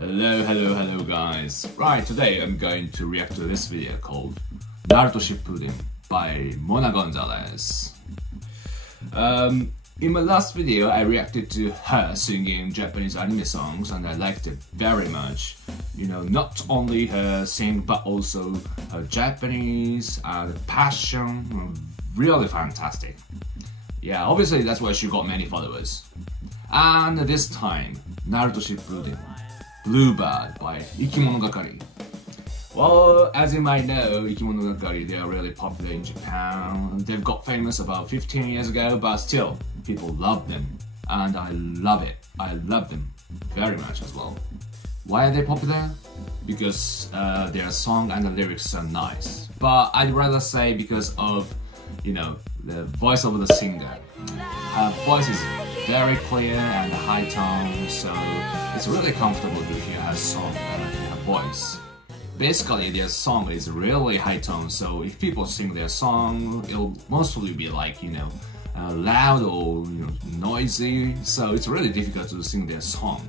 Hello guys. Right, today I'm going to react to this video called Naruto Shippuden by Mona Gonzales. In my last video I reacted to her singing Japanese anime songs and I liked it very much. You know, not only her sing but also her Japanese, the passion, really fantastic. Yeah, obviously that's why she got many followers. And this time, Naruto Shippuden, Bluebird by Ikimonogakari. Well, as you might know, Ikimonogakari, they are really popular in Japan. They've got famous about 15 years ago, but still, people love them. And I love it. I love them very much as well. Why are they popular? Because their song and the lyrics are nice. But I'd rather say because of, you know, the voice of the singer. Her voice is very clear and high tone, so it's really comfortable to hear her song and her voice. Basically, their song is really high tone, so if people sing their song, it'll mostly be like, you know, loud or noisy, so it's really difficult to sing their song.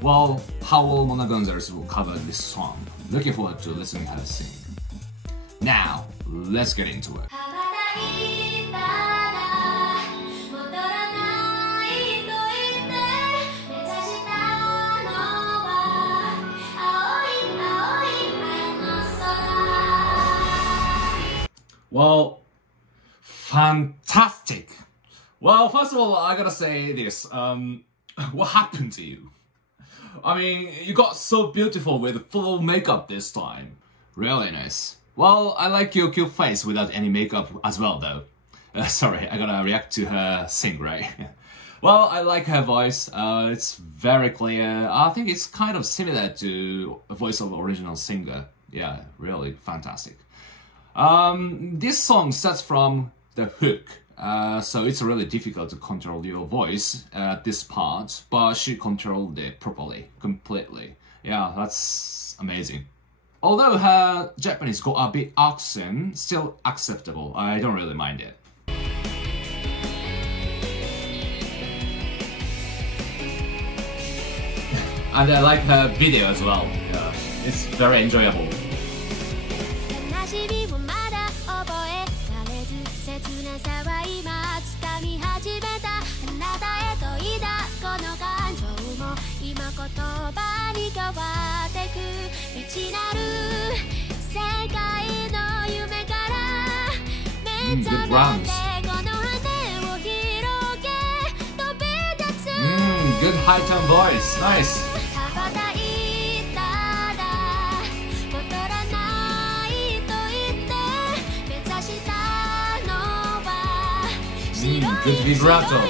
Well, how will Mona Gonzales will cover this song? Looking forward to listening to her sing. Now, let's get into it. Well, fantastic! Well, first of all, I gotta say this, what happened to you? I mean, you got so beautiful with full makeup this time. Really nice. Well, I like your cute face without any makeup as well though. Sorry, I gotta react to her sing, right? Well, I like her voice, it's very clear. I think it's kind of similar to the voice of the original singer. Yeah, really fantastic. This song starts from the hook, so it's really difficult to control your voice at this part, but she controlled it properly, completely. Yeah, that's amazing. Although her Japanese got a bit accent, still acceptable. I don't really mind it. And I like her video as well. Yeah, it's very enjoyable. Good rounds. Good high tone voice. Nice. Good vibrato.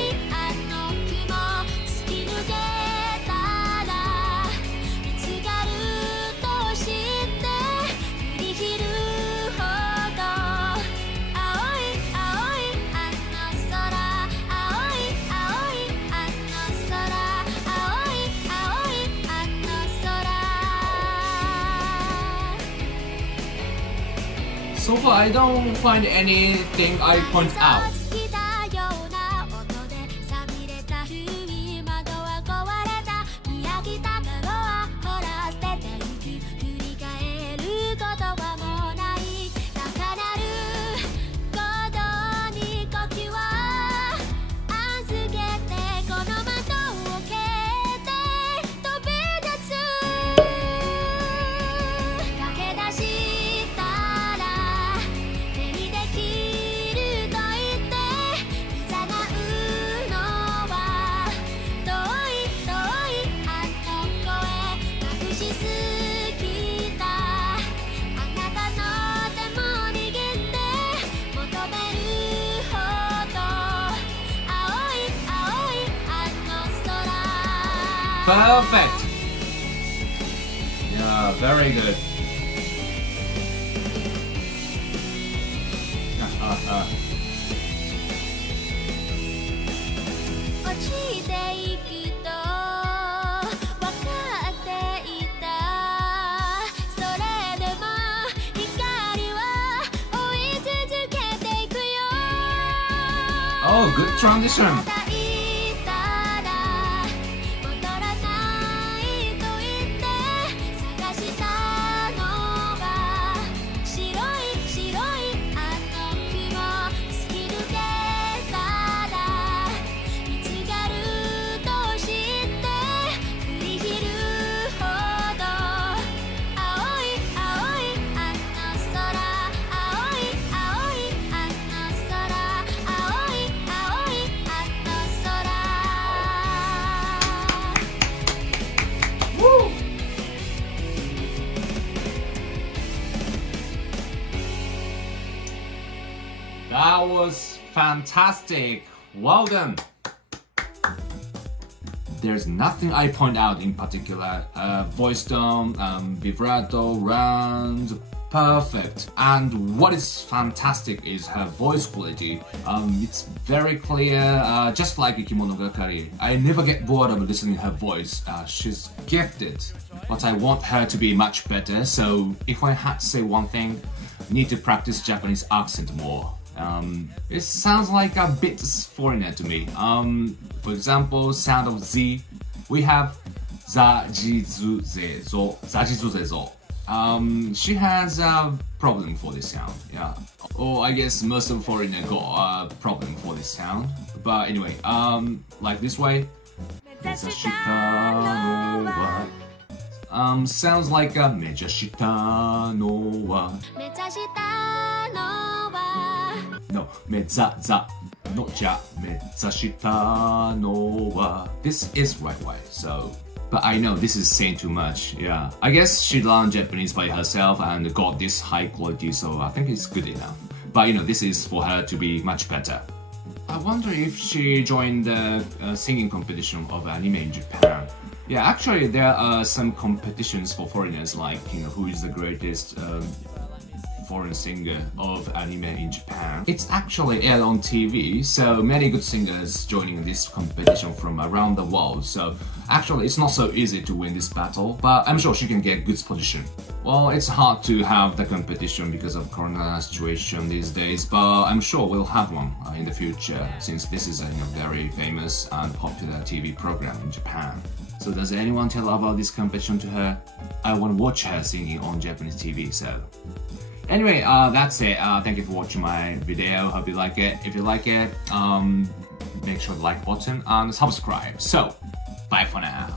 So far, I don't find anything I point out. Perfect! Yeah, very good. Oh, good transition. That was fantastic. Well done. There's nothing I point out in particular. Voice tone, vibrato, round, perfect. And what is fantastic is her voice quality. It's very clear, just like Ikimonogakari. I never get bored of listening to her voice. She's gifted, but I want her to be much better. So if I had to say one thing, I need to practice Japanese accent more. It sounds like a bit foreigner to me. For example, sound of Z, we have zajizuzezo, zajizuzezo. She has a problem for this sound, yeah. Or I guess most of foreigners got a problem for this sound. But anyway, like this way. Sounds like a mejashita no wa. No, mezaza, not ja, mezashita no wa. This is right way, so. But I know this is saying too much, yeah. I guess she learned Japanese by herself and got this high quality, so I think it's good enough. But you know, this is for her to be much better. I wonder if she joined the singing competition of anime in Japan. Yeah, actually there are some competitions for foreigners, like, you know, who is the greatest foreign singer of anime in Japan. It's actually aired on TV, so many good singers joining this competition from around the world. So actually it's not so easy to win this battle, but I'm sure she can get good position. Well, it's hard to have the competition because of corona situation these days, but I'm sure we'll have one in the future, since this is a very famous and popular TV program in Japan. So does anyone tell about this competition to her? I want to watch her singing on Japanese TV, so. Anyway, that's it. Thank you for watching my video. Hope you like it. If you like it, make sure to like button and subscribe. So, bye for now.